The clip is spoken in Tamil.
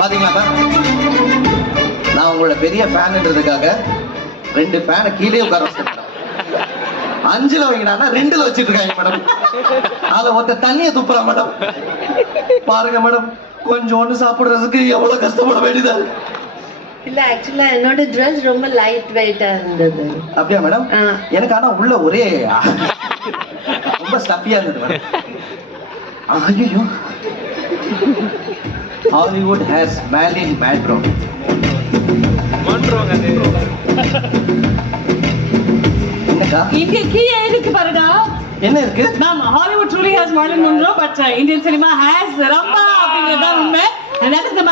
பாத்தீங்களா நான் உங்களோட பெரிய ஃபேன்ன்றதுக்காக 2 ஃபேனை கீழே உட்கார வச்சிருக்கேன். 5ல வைங்கடா 2ல வச்சிட்டு இருக்காங்க மேடம். அதுல ஒருத்த தண்ணியை துப்புறா மேடம். பாருங்க மேடம், கொஞ்சம் ஒண்ணு சாப்பிடுறதுக்கு எவ்வளவு கஷ்டப்பட வேண்டியதா இருக்கு. இல்ல ஆக்சுவலா என்னோட ட்ரெஸ் ரொம்ப லைட் வெயிட்டா இருந்தது. அப்படியா மேடம்? எனக்கு ஆனா உள்ள ஒரே ரொம்ப ஸ்டஃபியா இருந்தது மேடம். ஐயோ, Hollywood has Marilyn Monroe. இங்க கீழே இருக்கு பாருடா. என்ன இருக்கு ma'am? Hollywood truly has Marilyn Monroe, but Indian cinema has Ramba அப்படிங்கறத உண்மை. And that is the